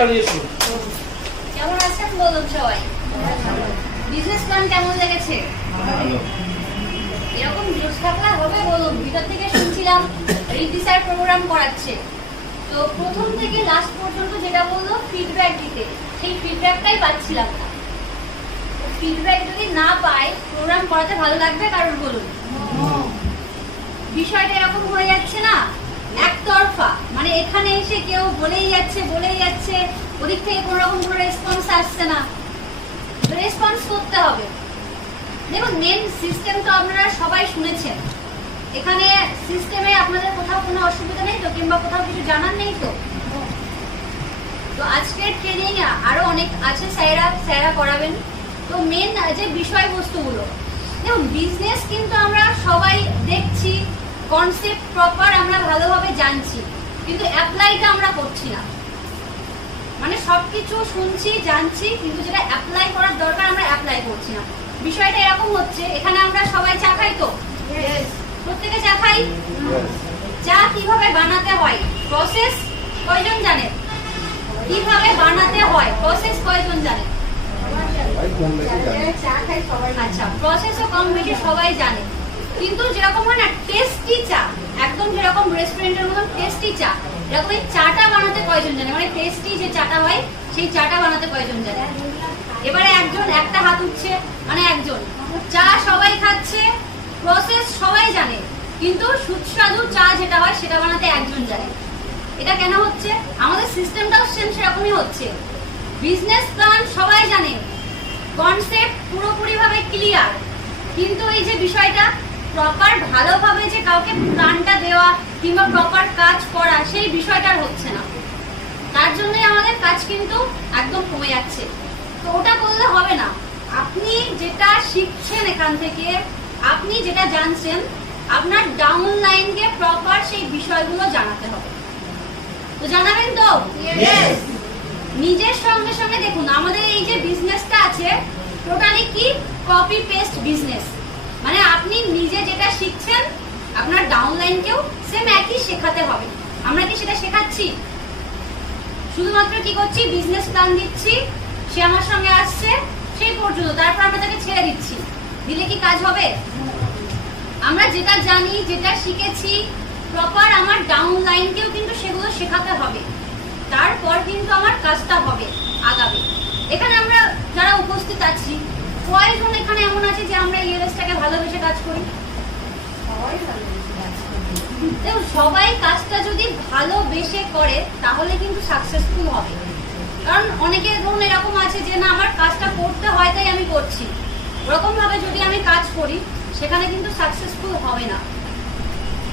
কেমন আছেন বলুন সবাই? বিজনেস প্ল্যান কেমন লেগেছে? এরকম ভিউজ থাকলে হবে বলুন। ভিতর থেকে শুনছিলাম রিদ্ধি স্যার প্রোগ্রাম করাচ্ছে, তো প্রথম থেকে লাস্ট পর্যন্ত যেটা বললো ফিডব্যাক দিতে, সেই ফিডব্যাকটাই পাচ্ছিলাম না। ফিডব্যাক যদি না পাই প্রোগ্রাম করাতে ভালো লাগবে কারণ বলুন? বিষয়টা এরকম হয়ে যাচ্ছে না একতরফা, মানে এখানে এসে কেউ বলেই যাচ্ছে, ওদিক থেকে কোনো রকম কোনো রেসপন্স আসছে না। রেসপন্স করতে হবে। দেখুন, মেন সিস্টেম তো আপনারা সবাই শুনেছেন। এখানে সিস্টেমে আপনাদের কোথাও কোনো অসুবিধা নেই তো, কিংবা কোথাও কিছু জানার নেই তো? তো আজকের ট্রেনিং আরো অনেক আছে, স্যারা করাবেন। তো মেন যে বিষয়বস্তুগুলো, দেখুন বিজনেস কিন্তু আমরা সবাই দেখছি, কনসেপ্ট প্রপার আমরা ভালোভাবে জানছি, কিন্তু অ্যাপ্লাইটা আমরা করছি না। মানে সবকিছু শুনছি জানছি, কিন্তু যেটা অ্যাপ্লাই করার দরকার আমরা অ্যাপ্লাই করছি না। বিষয়টা এরকম হচ্ছে, এখানে আমরা সবাই চা খাই তো? প্রত্যেকে চা খাই। চা কিভাবে বানাতে হয় প্রসেস কয়জন জানে? কিভাবে বানাতে হয় প্রসেস কয়জন জানে? আচ্ছা, প্রসেসও কম বেশি সবাই জানে, কিন্তু যেরকম হয় না টেস্টি চা, একদম যেরকম রেস্টুরেন্টের মতন টেস্টি চা, এরকম এই চাটা বানাতে কয়জন জানে? মানে টেস্টি যে চাটা হয় সেই চাটা বানাতে কয়জন জানে? এবারে একজন, একটা হাত উঠছে, মানে একজন। চা সবাই খাচ্ছে, প্রসেস সবাই জানে, কিন্তু সুস্বাদু চা যেটা হয় সেটা বানাতে একজন জানে। এটা কেন হচ্ছে? আমাদের সিস্টেমটাও সেরকমই হচ্ছে। বিজনেস প্ল্যান সবাই জানে, কনসেপ্ট পুরোপুরি ভাবে ক্লিয়ার, কিন্তু এই যে বিষয়টা প্রপার ভালোভাবে যে কাউকে প্ল্যানটা দেওয়া কিংবা প্রপার কাজ করা, সেই বিষয়টার হচ্ছে না। তার জন্যই আমাদের কাজ কিন্তু একদম কমে যাচ্ছে। তো ওটা করলে হবে না। আপনি যেটা শিখছেন এখান থেকে, আপনি যেটা জানছেন, আপনার ডাউন লাইনকে প্রপার সেই বিষয়গুলো জানাতে হবে। তো জানাবেন তো? নিজের সঙ্গে সঙ্গে দেখুন, আমাদের এই যে বিজনেসটা আছে টোটালি কি কপি পেস্ট বিজনেস। মানে আপনি নিজে যেটা শিখছেন আপনার ডাউন লাইনকেও সেম একই শেখাতে হবে। আমরা কি সেটা শেখাচ্ছি? শুধুমাত্র কি করছি, বিজনেস প্ল্যান দিচ্ছি, সে আমার সঙ্গে আসছে সেই পর্যন্ত, তারপর আমরা তাকে ছেড়ে দিচ্ছি। দিলে কি কাজ হবে? আমরা যেটা জানি, যেটা শিখেছি, প্রপার আমার ডাউন লাইনকেও কিন্তু সেগুলো শেখাতে হবে, তারপর কিন্তু আমার কাজটা হবে, আগাবে। এখানে আমরা যারা উপস্থিত আছি, কয়জন এখানে এমন আছে যে আমরা ইএলএসটাকে ভালোবেসে কাজ করি? দেখুন, সবাই কাজটা যদি ভালোবেসে করে তাহলে কিন্তু সাকসেসফুল হবে। কারণ অনেকে ধরুন এরকম আছে যে না, আমার কাজটা করতে হয় তাই আমি করছি, ওরকম ভাবে যদি আমি কাজ করি সেখানে কিন্তু সাকসেসফুল হবে না।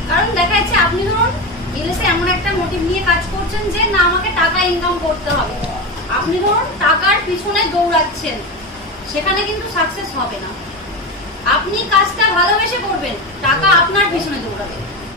কারণ দেখা যাচ্ছে আপনি ধরুন ইএলএসে এমন একটা মোটিভ নিয়ে কাজ করছেন যে না, আমাকে টাকা ইনকাম করতে হবে, আপনি ধরুন টাকার পিছনে দৌড়াচ্ছেন, সেখানে কিন্তু সাকসেস হবে না। আপনি কাজটা ভালোবেসে করবেন, টাকা আপনার পিছনে দৌড়াবে।